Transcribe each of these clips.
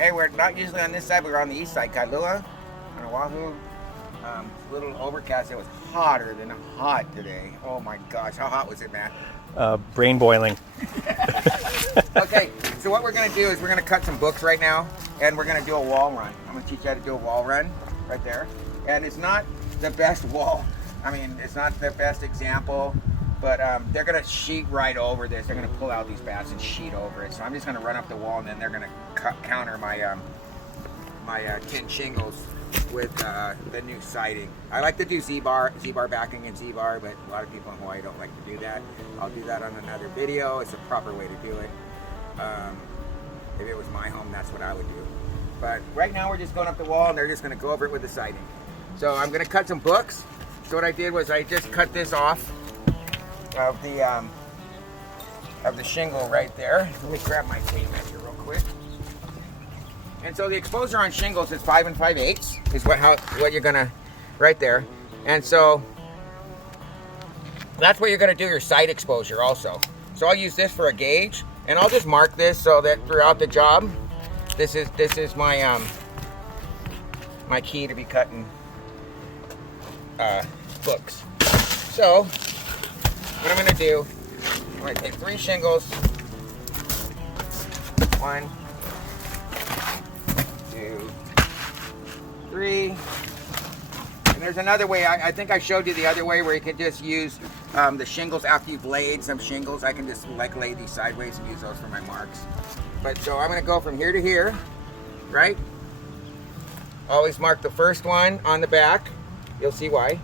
Hey, we're not usually on this side, but we're on the east side, Kailua, on Oahu. A little overcast. It was hotter than hot today. Oh my gosh, how hot was it, man? Brain boiling. Okay, so what we're gonna do is we're gonna cut some books right now, and we're gonna do a wall run. I'm gonna teach you how to do a wall run right there. And it's not the best wall. I mean, it's not the best example, but they're gonna sheet right over this. They're gonna pull out these bats and sheet over it. So I'm just gonna run up the wall, and then they're gonna counter my tin shingles with the new siding. I like to do Z-bar backing and Z-bar, but a lot of people in Hawaii don't like to do that. I'll do that on another video. It's a proper way to do it. If it was my home, that's what I would do. But right now we're just going up the wall, and they're just going to go over it with the siding. So I'm going to cut some books. So what I did was I just cut this off of the shingle right there. Let me grab my tape measure real quick. And so the exposure on shingles is 5 5/8 is what you're gonna right there. And so that's what you're gonna do your side exposure also. So I'll use this for a gauge, and I'll just mark this so that throughout the job, this is my my key to be cutting books. So what I'm gonna do, I'm gonna take 3 shingles. 1, 2, 3. And there's another way. I think I showed you the other way where you can just use the shingles after you've laid some shingles. I can just like lay these sideways and use those for my marks. But so I'm gonna go from here to here, right? Always mark the first one on the back. You'll see why.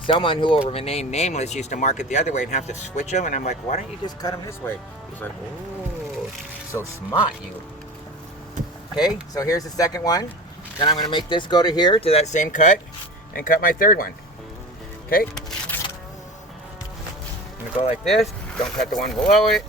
Someone who will remain nameless used to mark it the other way and have to switch them. And I'm like, why don't you just cut them this way? He's like, oh, so smart you. Okay, so here's the second one. Then I'm gonna make this go to here, to that same cut, and cut my third one. Okay? I'm gonna go like this. Don't cut the one below it.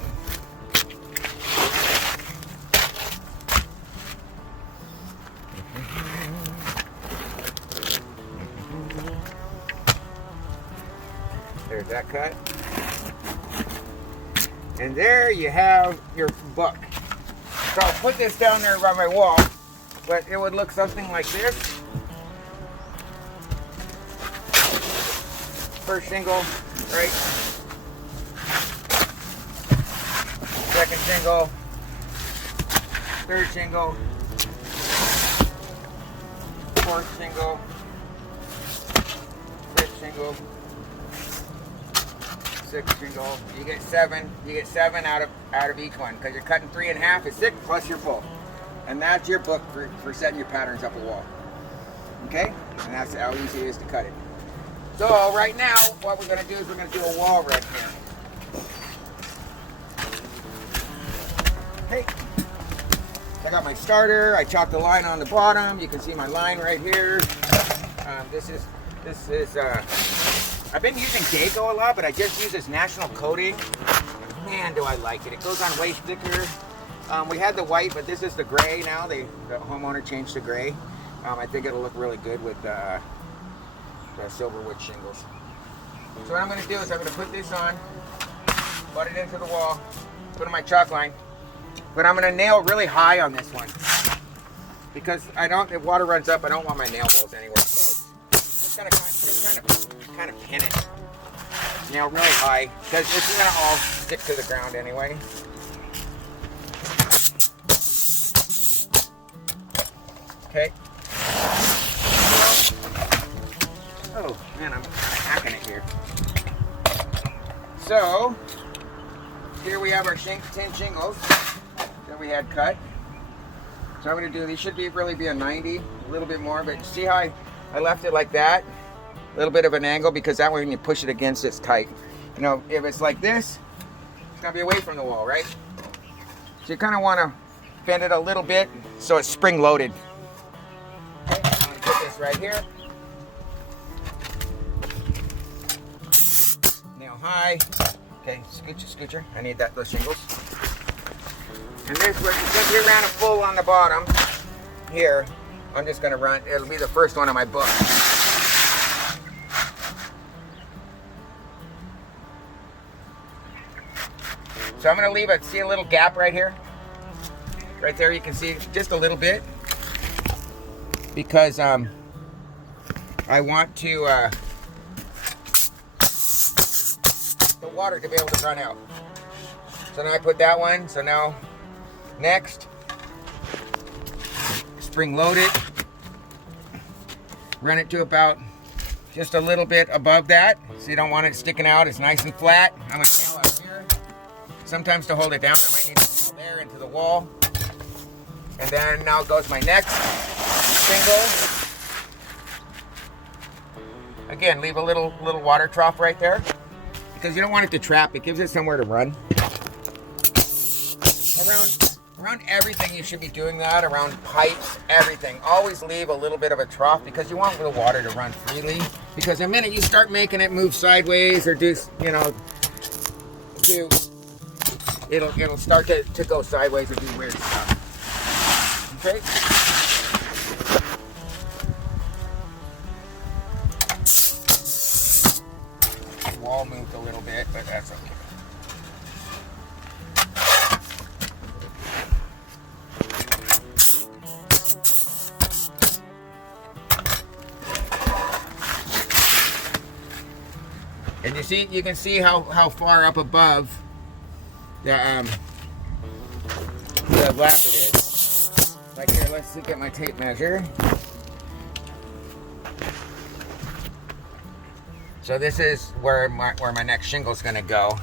There's that cut. And there you have your book. So I'll put this down there by my wall, but it would look something like this. First shingle, right? Second shingle. Third shingle. Fourth shingle. Fifth shingle. Sixth shingle. You get 7. You get 7 out of each one, because you're cutting 3 1/2 is 6 plus your full, and that's your book for setting your patterns up a wall. Okay, and that's how easy it is to cut it. So right now, what we're going to do is we're going to do a wall right here. Okay, I got my starter. I chalked the line on the bottom. You can see my line right here. This is. I've been using Dago a lot, but I just use this National Coating. Man, do I like it. It goes on way thicker. We had the white, but this is the gray now. The homeowner changed to gray. I think it'll look really good with the Silverwood shingles. So what I'm going to do is I'm going to put this on, butt it into the wall, put in my chalk line. But I'm going to nail really high on this one, because if water runs up, I don't want my nail holes anywhere close. Just kind of pin it. Nail really high, because it's going to all stick to the ground anyway. Okay. Oh man, I'm kind of hacking it here. So here we have our 10 shingles that we had cut. So I'm going to do, these should really be a 90, a little bit more, but see how I left it like that? A little bit of an angle, because that way when you push it against, it's tight. You know, if it's like this, it's going to be away from the wall, right? So you kind of want to bend it a little bit so it's spring loaded. Okay, I'm going to put this right here. Nail high. Okay, scoocher. I need those shingles. And this, because we ran a full on the bottom here, I'm just going to run, it'll be the first one on my book. So I'm going to leave see a little gap right here? Right there you can see just a little bit, because I want to the water to be able to run out. So now I put that one. So now next, spring load it, run it to about just a little bit above that, so you don't want it sticking out. It's nice and flat. I'm gonna nail up here. Sometimes to hold it down I might need to nail there into the wall. And then now goes my next shingle. Again, leave a little water trough right there, because you don't want it to trap. It gives it somewhere to run. Around everything you should be doing that, around pipes, everything. Always leave a little bit of a trough, because you want the water to run freely. Because the minute you start making it move sideways or it'll start to go sideways or do weird stuff. Okay? Wall moved a little bit, but that's okay. And you can see how far up above the lap it is. Like here, let's look at my tape measure. So this is where my next shingle's gonna go.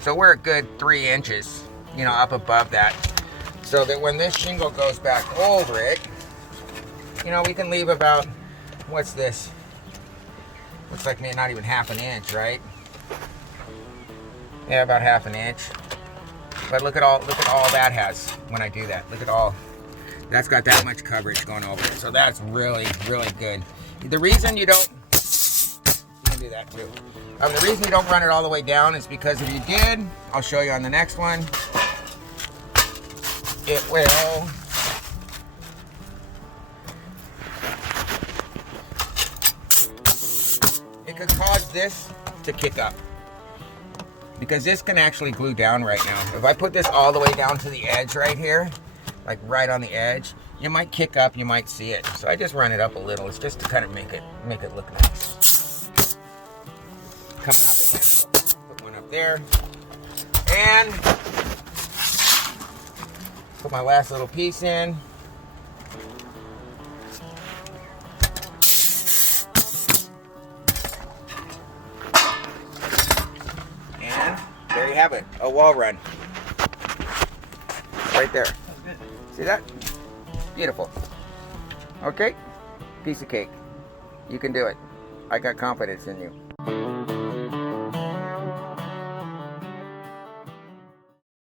So we're a good 3 inches, up above that. So that when this shingle goes back over it, we can leave about, what's this? Looks like maybe not even half an inch, right? Yeah, about half an inch. But look at all that has when I do that. Look at all. That's got that much coverage going over it. So that's really, really good. The reason you don't, you can do that too. The reason you don't run it all the way down is because if you did, I'll show you on the next one, it will, it could cause this to kick up. Because this can actually glue down right now. If I put this all the way down to the edge right here, like right on the edge, you might kick up, you might see it. So I just run it up a little. It's just to kind of make it look nice. Coming up again, put one up there. And put my last little piece in. There you have it, a wall run. Right there. See that? Beautiful. Okay, piece of cake. You can do it. I got confidence in you.